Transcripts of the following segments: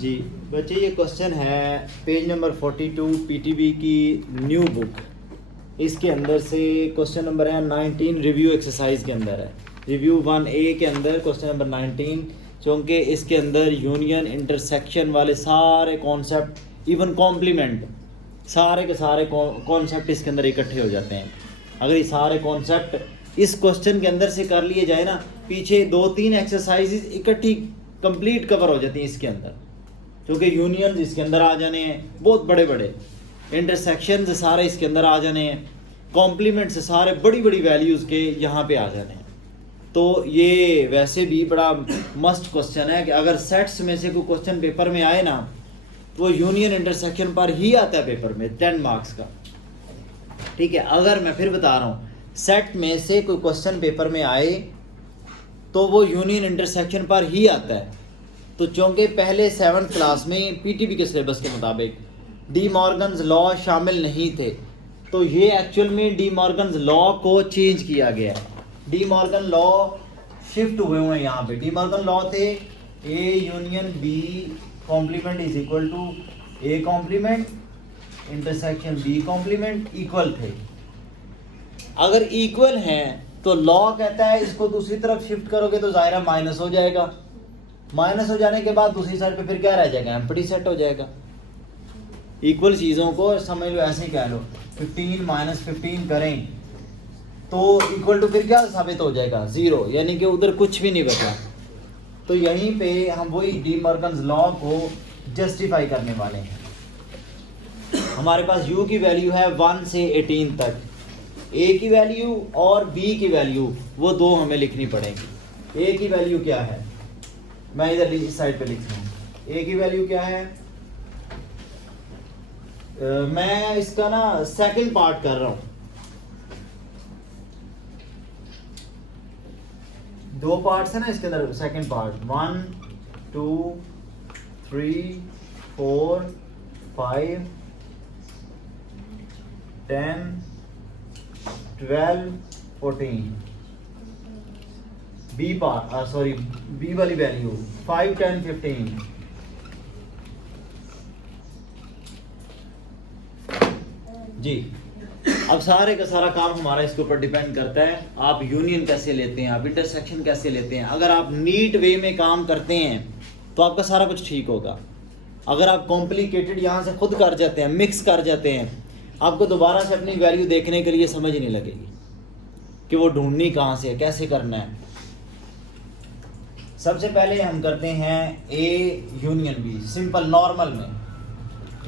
जी बच्चे, ये क्वेश्चन है पेज नंबर 42 पीटीबी की न्यू बुक। इसके अंदर से क्वेश्चन नंबर है 19, रिव्यू एक्सरसाइज के अंदर है। रिव्यू 1A के अंदर क्वेश्चन नंबर 19, चूँकि इसके अंदर यूनियन इंटरसेक्शन वाले सारे कॉन्सेप्ट, इवन कॉम्प्लीमेंट, सारे के सारे कॉन्सेप्ट इसके अंदर इकट्ठे हो जाते हैं। अगर ये सारे कॉन्सेप्ट इस क्वेश्चन के अंदर से कर लिए जाए ना, पीछे 2-3 एक्सरसाइजेज इकट्ठी कंप्लीट कवर हो जाती हैं इसके अंदर, क्योंकि यूनियन इसके अंदर आ जाने हैं, बहुत बड़े बड़े इंटरसेक्शन से सारे इसके अंदर आ जाने हैं, कॉम्प्लीमेंट से सारे बड़ी बड़ी वैल्यूज़ के यहाँ पे आ जाने हैं। तो ये वैसे भी बड़ा मस्ट क्वेश्चन है कि अगर सेट्स में से कोई क्वेश्चन पेपर में आए ना, तो वो यूनियन इंटरसेक्शन पर ही आता है पेपर में 10 मार्क्स का। ठीक है, अगर मैं फिर बता रहा हूँ, सेट में से कोई क्वेश्चन पेपर में आए तो वो यूनियन इंटरसेक्शन पर ही आता है। तो चूँकि पहले 7th क्लास में पीटीबी के सिलेबस के मुताबिक डी मॉर्गन्स लॉ शामिल नहीं थे, तो ये एक्चुअल में डी मॉर्गन्स लॉ को चेंज किया गया है। डी मॉर्गन लॉ शिफ्ट हुए हैं यहाँ पे। डी मॉर्गन लॉ थे A union B complement is equal to A complement intersection B complement equal थे। अगर इक्वल हैं तो लॉ कहता है इसको दूसरी तरफ शिफ्ट करोगे तो ज़ाहिर माइनस हो जाएगा। माइनस हो जाने के बाद दूसरी साइड पे फिर क्या रह जाएगा, एम्प्टी सेट हो जाएगा। इक्वल चीज़ों को समझ लो, ऐसे ही कह लो, 15 - 15 करें तो इक्वल टू फिर क्या साबित हो जाएगा, 0, यानी कि उधर कुछ भी नहीं बचा। तो यहीं पे हम वही डी मॉर्गन्स लॉ को जस्टिफाई करने वाले हैं। हमारे पास u की वैल्यू है 1 से 18 तक, a की वैल्यू और b की वैल्यू वो दो हमें लिखनी पड़ेगी। a की वैल्यू क्या है, मैं इधर इस साइड पे लिख रहा हूँ। a की वैल्यू क्या है, मैं इसका ना सेकंड पार्ट कर रहा हूँ। दो पार्ट्स है ना इसके अंदर, second part 1 2 3 4 5 10 12 14। B part sorry B वाली वैल्यू 5 10 15। जी, अब सारे का सारा काम हमारा इसके ऊपर डिपेंड करता है, आप यूनियन कैसे लेते हैं, आप इंटरसेक्शन कैसे लेते हैं। अगर आप नीट वे में काम करते हैं तो आपका सारा कुछ ठीक होगा। अगर आप कॉम्प्लिकेटेड यहाँ से खुद कर जाते हैं, मिक्स कर जाते हैं, आपको दोबारा से अपनी वैल्यू देखने के लिए समझ नहीं लगेगी कि वो ढूंढनी कहाँ से है, कैसे करना है। सबसे पहले हम करते हैं A union B, simple normal में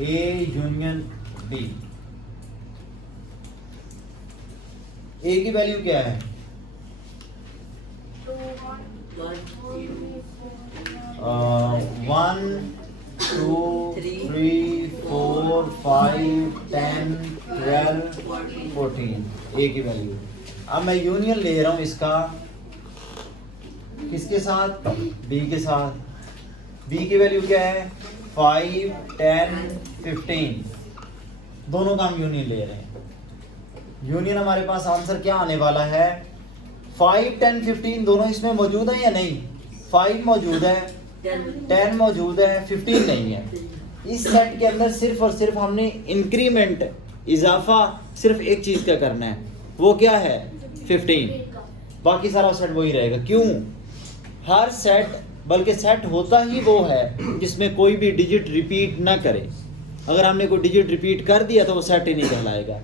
ए यूनियन बी। ए की वैल्यू क्या है, 1 2 3 4 5 10 12 14 ए की वैल्यू। अब मैं यूनियन ले रहा हूं इसका किसके साथ, बी के साथ। बी की वैल्यू क्या है, 5 10 15, दोनों का हम यूनियन ले रहे हैं। यूनियन हमारे पास आंसर क्या आने वाला है, 5 10 15 दोनों इसमें मौजूद है या नहीं। 5 मौजूद है, 10 मौजूद है, 15 नहीं है। इस सेट के अंदर सिर्फ और सिर्फ हमने इंक्रीमेंट, इजाफा सिर्फ एक चीज़ का करना है, वो क्या है 15, बाकी सारा सेट वही रहेगा। क्यों, हर सेट, बल्कि सेट होता ही वो है जिसमें कोई भी डिजिट रिपीट ना करे। अगर हमने कोई डिजिट रिपीट कर दिया तो वो सेट ही नहीं कहलाएगा।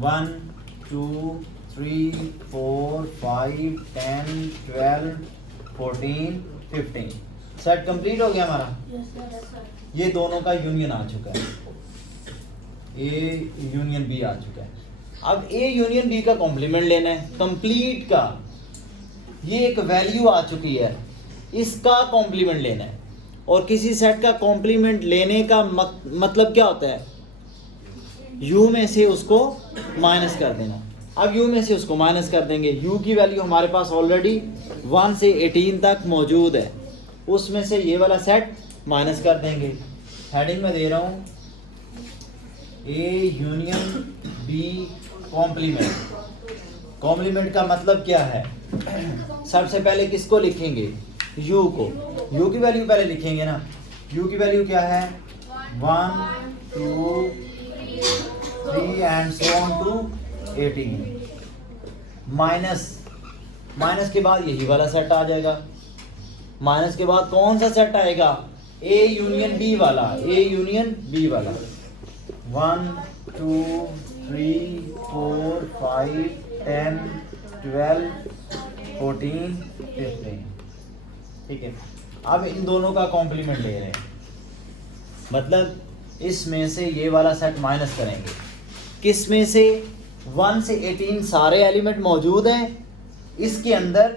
1 2 3 4 5 10 12 14 15 सेट कंप्लीट हो गया हमारा। ये दोनों का यूनियन आ चुका है, ए यूनियन बी आ चुका है। अब ए यूनियन बी का कॉम्प्लीमेंट लेना है, कंप्लीट का। ये एक वैल्यू आ चुकी है, इसका कॉम्प्लीमेंट लेना है। और किसी सेट का कॉम्प्लीमेंट लेने का मतलब क्या होता है, u में से उसको माइनस कर देना। अब u में से उसको माइनस कर देंगे, u की वैल्यू हमारे पास ऑलरेडी 1 से 18 तक मौजूद है, उसमें से ये वाला सेट माइनस कर देंगे। हेडिंग में दे रहा हूँ A union B complement. Complement का मतलब क्या है, सबसे पहले किसको लिखेंगे, यू को, यू की वैल्यू पहले लिखेंगे ना। यू की वैल्यू क्या है 1 2 3 and so on to 18 minus के बाद यही वाला सेट आ जाएगा। माइनस के बाद कौन सा सेट आएगा ए यूनियन बी वाला, ए यूनियन बी वाला 1 2 3 4 5 10 12 14 15। ठीक है, अब इन दोनों का कॉम्प्लीमेंट ले रहे हैं, मतलब इसमें से ये वाला सेट माइनस करेंगे। किस में से 1 से 18 सारे एलिमेंट मौजूद हैं, इसके अंदर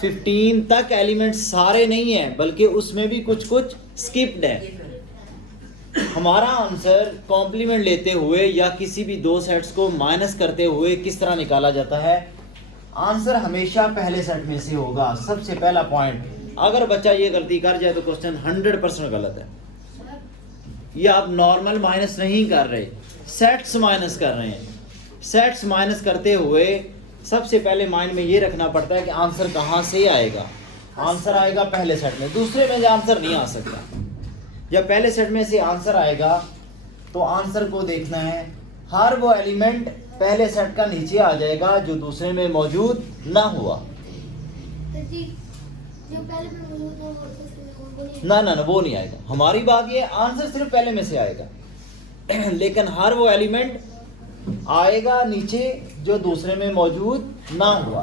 15 तक एलिमेंट सारे नहीं हैं बल्कि उसमें भी कुछ कुछ स्किप्ड है। हमारा आंसर कॉम्प्लीमेंट लेते हुए या किसी भी दो सेट्स को माइनस करते हुए किस तरह निकाला जाता है? आंसर हमेशा पहले सेट में से होगा। सबसे पहला पॉइंट, अगर बच्चा ये गलती कर जाए तो क्वेश्चन 100% गलत है। ये आप नॉर्मल माइनस नहीं कर रहे, सेट्स माइनस कर रहे हैं। सेट्स माइनस करते हुए सबसे पहले माइंड में ये रखना पड़ता है कि आंसर कहाँ से आएगा। आंसर आएगा पहले सेट में, दूसरे में आंसर नहीं आ सकता। जब पहले सेट में से आंसर आएगा तो आंसर को देखना है, हर वो एलिमेंट पहले सेट का नीचे आ जाएगा जो दूसरे में मौजूद ना हुआ। ना ना ना वो नहीं आएगा। हमारी बात ये, आंसर सिर्फ पहले में से आएगा लेकिन हर वो एलिमेंट आएगा नीचे जो दूसरे में मौजूद ना हुआ।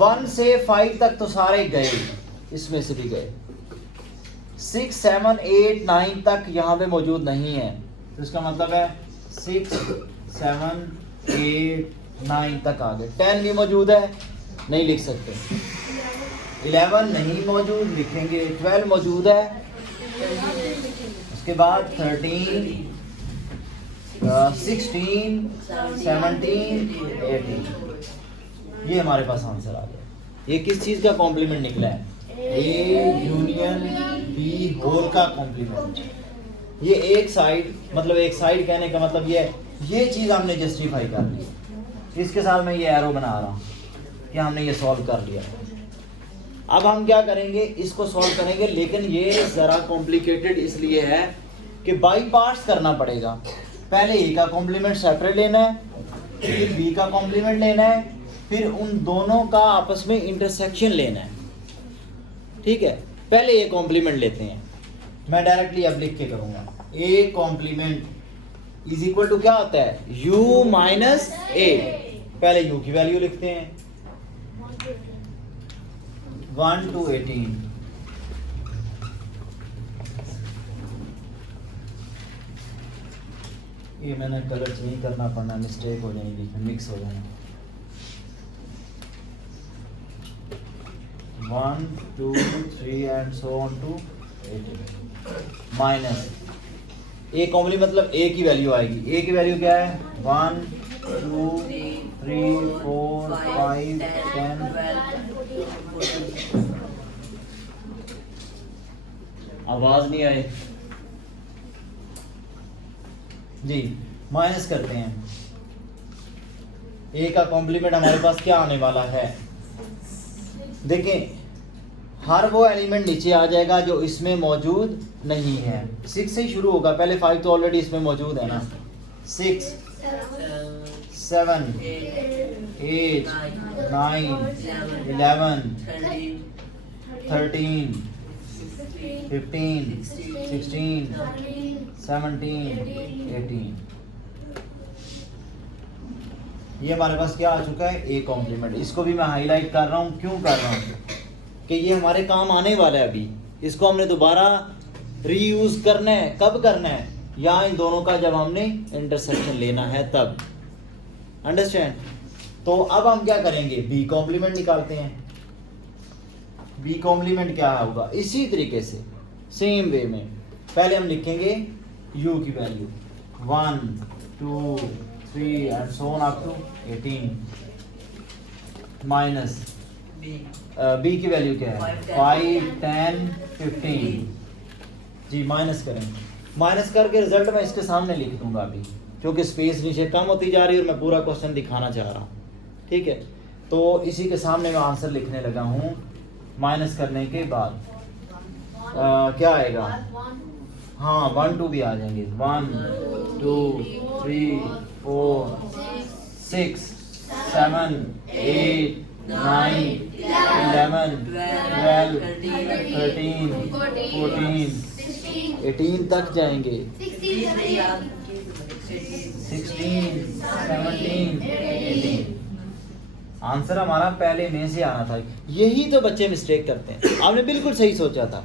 1 से 5 तक तो सारे गए, इसमें से भी गए। 6 7 8 9 तक यहाँ पे मौजूद नहीं है, तो इसका मतलब है 6 7 8 9 तक आ गए। 10 भी मौजूद है, नहीं लिख सकते। 11 नहीं मौजूद, लिखेंगे। 12 मौजूद है, उसके बाद 13 16 17 18। ये हमारे पास आंसर आ गया। ये किस चीज़ का कॉम्प्लीमेंट निकला है? ए यूनियन बी होल का कॉम्प्लीमेंट। ये एक साइड, मतलब एक साइड कहने का मतलब ये चीज़ हमने जस्टिफाई कर ली। इसके साथ मैं ये एरो बना रहा हूँ कि हमने ये सॉल्व कर लिया। अब हम क्या करेंगे, इसको सॉल्व करेंगे, लेकिन ये ज़रा कॉम्प्लिकेटेड इसलिए है कि बाई पार्ट्स करना पड़ेगा। पहले ए का कॉम्प्लीमेंट सेपरेट लेना है, फिर बी का कॉम्प्लीमेंट लेना है, फिर उन दोनों का आपस में इंटरसेक्शन लेना है। ठीक है, पहले ए कॉम्प्लीमेंट लेते हैं। मैं डायरेक्टली अब लिख के करूँगा। A complement is equal to क्या होता है? U minus A. पहले यू की वैल्यू लिखते हैं 1 to 18। ये मैंने कलर चेंज करना पड़ना, मिस्टेक हो जाएगी, मिक्स हो जाएगा। 1 2 3 and so on to 18 minus A complement मतलब ए की वैल्यू आएगी। ए की वैल्यू क्या है? 1 2 3 4 5 10। आवाज नहीं आए जी। माइनस करते हैं। ए का कॉम्प्लीमेंट हमारे पास क्या आने वाला है? देखें, हर वो एलिमेंट नीचे आ जाएगा जो इसमें मौजूद नहीं है। 6 से शुरू होगा, पहले 5 तो ऑलरेडी इसमें मौजूद है ना। 6 7 8 9 11 13 15 16 17 18। ये हमारे पास क्या आ चुका है? A complement. इसको भी मैं हाईलाइट कर रहा हूँ। क्यों कर रहा हूँ? कि ये हमारे काम आने वाला है। अभी इसको हमने दोबारा रीयूज करना है। कब करना है? या इन दोनों का जब हमने इंटरसेक्शन लेना है तब। अंडरस्टैंड? तो अब हम क्या करेंगे? बी कॉम्प्लीमेंट निकालते हैं। बी कॉम्प्लीमेंट क्या होगा? इसी तरीके से सेम वे में पहले हम लिखेंगे u की value 1 2 3 and so on up to 18 minus B की वैल्यू क्या है? 5 10 15 जी। माइनस करें, माइनस करके रिजल्ट मैं इसके सामने लिख दूंगा अभी, क्योंकि स्पेस नीचे कम होती जा रही है और मैं पूरा क्वेश्चन दिखाना चाह रहा हूँ। ठीक है, तो इसी के सामने मैं आंसर लिखने लगा हूँ। माइनस करने के बाद क्या आएगा? हाँ 1 2 भी आ जाएंगे। 1 2 3 4 6 7 8 9 11 12 13 14 18 तक जाएंगे। 16 17 18। आंसर हमारा पहले में से आना था। यही तो बच्चे मिस्टेक करते हैं। आपने बिल्कुल सही सोचा था।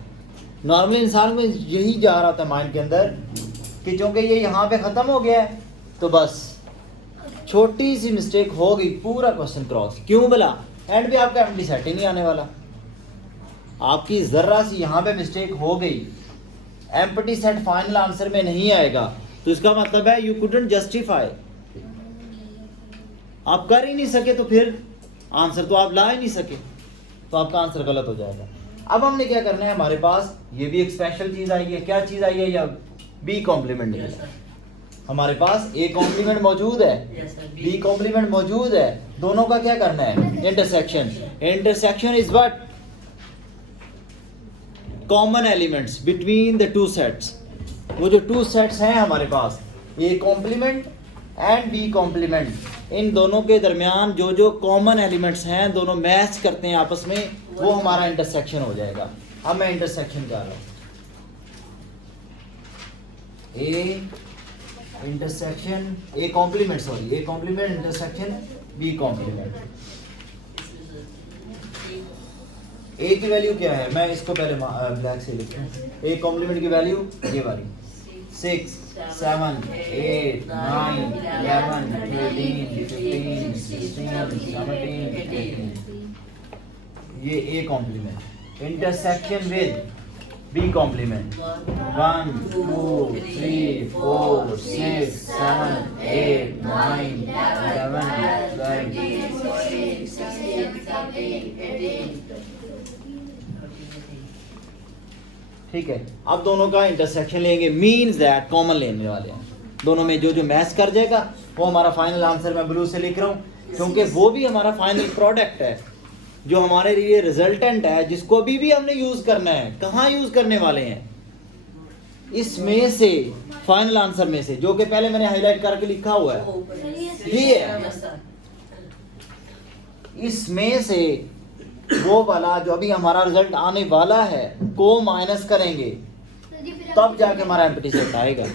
नॉर्मल इंसान में यही जा रहा था माइंड के अंदर कि चूंकि ये यहाँ पे ख़त्म हो गया है तो बस छोटी सी मिस्टेक हो गई, पूरा क्वेश्चन क्रॉस। क्यों भला? एंड भी आपका एम्प्टी सेट ही नहीं आने वाला। आपकी ज़रा सी यहाँ पे मिस्टेक हो गई, एम्प्टी सेट फाइनल आंसर में नहीं आएगा, तो इसका मतलब है यू कुडंट जस्टिफाई। आप कर ही नहीं सके तो फिर आंसर तो आप ला ही नहीं सके, तो आपका आंसर गलत हो जाएगा। अब हमने क्या करना है, हमारे पास ये भी एक स्पेशल चीज आई है। क्या चीज आई है? या बी कॉम्प्लीमेंट है। हमारे पास ए कॉम्प्लीमेंट मौजूद है, बी कॉम्प्लीमेंट मौजूद है। दोनों का क्या करना है? Intersection. Intersection is what? Common elements between the two sets. वो जो टू सेट्स हैं हमारे पास, A complement and B complement, इन दोनों के दरमियान जो जो कॉमन एलिमेंट्स हैं दोनों मैच करते हैं आपस में, वो हमारा इंटरसेक्शन हो जाएगा। अब मैं इंटरसेक्शन कर रहा हूं, A intersection A complement, sorry A complement intersection B complement. A की वैल्यू क्या है? मैं इसको पहले ब्लैक से लिखता हूँ। ए कॉम्प्लीमेंट की वैल्यू ये वाली 6 7 8 9 11 13 15 16 17 18। ये A complement. Intersection with B complement 1 2 3 4 6 7 8 9 11 12। ठीक है, अब दोनों का इंटरसेक्शन लेंगे, मीन्स दैट कॉमन लेने वाले हैं। दोनों में जो जो मैच कर जाएगा वो हमारा फाइनल आंसर मैं ब्लू से लिख रहा हूँ, क्योंकि वो भी हमारा फाइनल प्रोडक्ट है जो हमारे लिए रिजल्टेंट है, जिसको अभी भी हमने यूज करना है। कहाँ यूज करने वाले हैं? इसमें से, फाइनल आंसर में से, जो कि पहले मैंने हाईलाइट करके लिखा हुआ है, ये है। इसमें से वो वाला जो अभी हमारा रिजल्ट आने वाला है को माइनस करेंगे, तब जाके हमारा एम्प्टी सेट आएगा।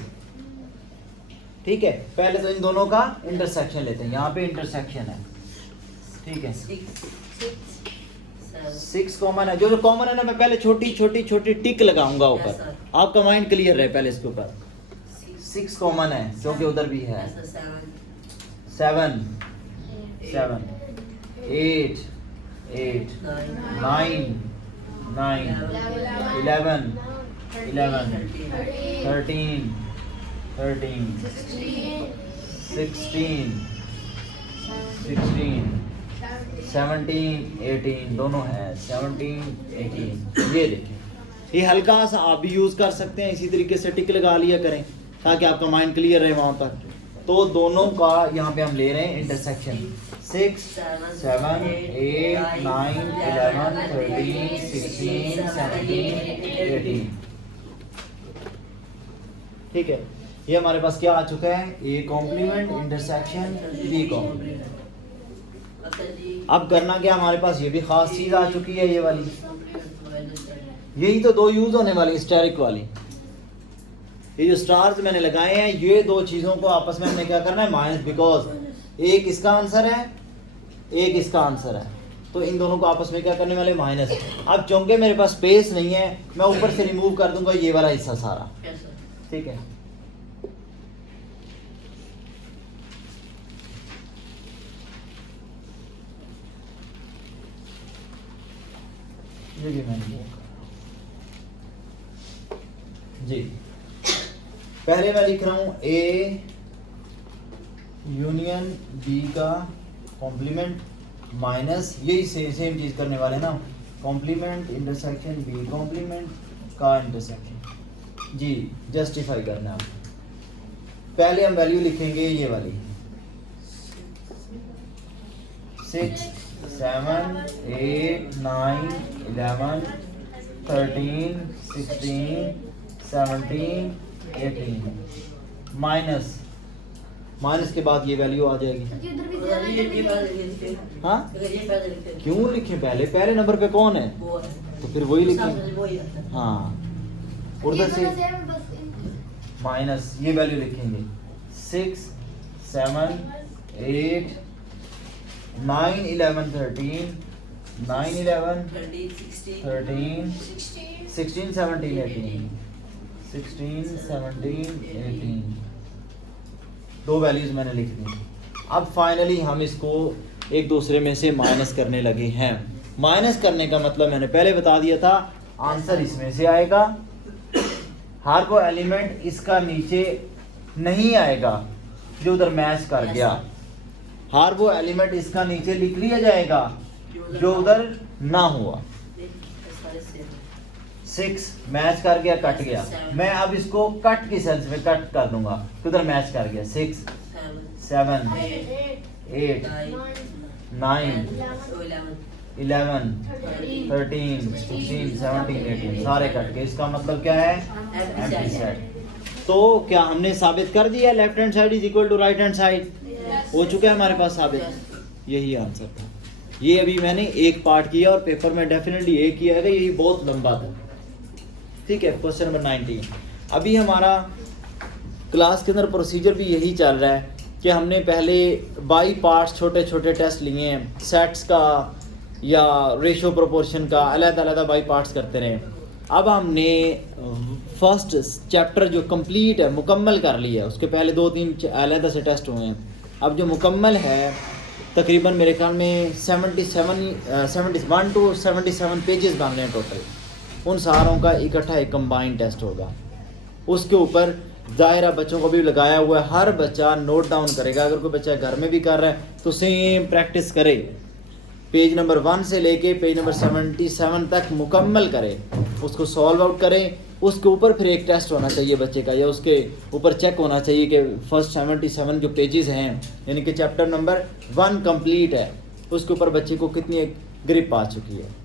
ठीक है, पहले तो इन दोनों का इंटरसेक्शन लेते हैं। यहाँ पे इंटरसेक्शन है, ठीक है, 6 कॉमन है। जो जो कॉमन है ना, मैं पहले छोटी छोटी छोटी टिक लगाऊंगा ऊपर, आपका माइंड क्लियर रहे। पहले इसके ऊपर 6 कॉमन है क्योंकि उधर भी है। 7 7 8 8 9 9 11 11 13 13 16 16 17 18, दोनों है 17 18। ये देखिए, ये हल्का सा आप भी यूज़ कर सकते हैं, इसी तरीके से टिक लगा लिया करें ताकि आपका माइंड क्लियर रहे वहाँ तक। तो दोनों का यहाँ पे हम ले रहे हैं इंटरसेक्शन। 6 7 8 9 11 13 16 17 18। ठीक है, ये हमारे पास क्या आ चुका है? A complement intersection B complement. अब करना क्या, हमारे पास ये भी खास चीज आ चुकी है, ये वाली। यही तो दो यूज होने वाली स्टेरिक वाली। ये जो स्टार्स मैंने लगाए हैं, ये दो चीजों को आपस में हमने क्या करना है? माइनस, बिकॉज एक इसका आंसर है, एक इसका आंसर है, तो इन दोनों को आपस में क्या करने वाले? माइनस। अब चूंकि मेरे पास स्पेस नहीं है, मैं ऊपर से रिमूव कर दूंगा ये वाला हिस्सा सारा। ठीक है, ये भी मैंने जी। पहले मैं लिख रहा हूं ए यूनियन बी का कॉम्प्लीमेंट माइनस, यही सेम चीज करने वाले ना, कॉम्प्लीमेंट इंटरसेक्शन बी कॉम्प्लीमेंट का इंटरसेक्शन जी। जस्टिफाई करना है। पहले हम वैल्यू लिखेंगे ये वाली 6 7, 8, 9, 11, 13, 16, 17, 18 माइनस के बाद ये वैल्यू आ जाएगी। हाँ क्यों लिखे पहले नंबर पे कौन है, तो फिर वही लिखेंगे। हाँ उधर से माइनस ये वैल्यू लिखेंगे 6, 7, 8, 9, 11, 13, 9, 11, 13, 16, 17, 18, 16, 17, 18 दो वैल्यूज मैंने लिख दी। अब फाइनली हम इसको एक दूसरे में से माइनस करने लगे हैं। माइनस करने का मतलब मैंने पहले बता दिया था, आंसर इसमें से आएगा, हर को एलिमेंट इसका नीचे नहीं आएगा जो उधर मैच कर गया, हर वो एलिमेंट इसका नीचे लिख लिया जाएगा जो उधर ना हुआ। 6 मैच कर गया, कट गया, मैं अब इसको कट की सेंस में कट कर दूंगा तो उधर मैच कर गया। 6, 7, 8, 9, 11, 13, 16, 17, 18 सारे कट गए। इसका मतलब क्या है, एम्प्टी सेट। तो क्या हमने साबित कर दिया left hand side is equal to right hand side, हो चुका है हमारे पास साबित। यही आंसर था। ये अभी मैंने एक पार्ट किया और पेपर में डेफिनेटली एक किया है, यही बहुत लंबा था। ठीक है, क्वेश्चन नंबर 19। अभी हमारा क्लास के अंदर प्रोसीजर भी यही चल रहा है कि हमने पहले बाई पार्ट्स छोटे छोटे टेस्ट लिए हैं, सेट्स का या रेशो प्रोपोर्शन का, अलग-अलग बाई पार्ट्स करते रहे। अब हमने फर्स्ट चैप्टर जो कंप्लीट है, मुकम्मल कर लिया है। उसके पहले 2-3 अलग से टेस्ट हुए हैं। अब जो मुकम्मल है तकरीबन मेरे ख्याल में 71 to 77 पेजेस बन रहे हैं टोटल। उन सारों का इकट्ठा एक कंबाइंड टेस्ट होगा। उसके ऊपर दायरा बच्चों को भी लगाया हुआ है, हर बच्चा नोट डाउन करेगा। अगर कोई बच्चा घर में भी कर रहा है तो सेम प्रैक्टिस करे, पेज नंबर 1 से लेके पेज नंबर 77 तक मुकम्मल करे, उसको सॉल्व आउट करें। उसके ऊपर फिर एक टेस्ट होना चाहिए बच्चे का, या उसके ऊपर चेक होना चाहिए कि फर्स्ट 77 जो पेजेस हैं, यानी कि चैप्टर नंबर 1 कंप्लीट है, उसके ऊपर बच्चे को कितनी ग्रिप आ चुकी है।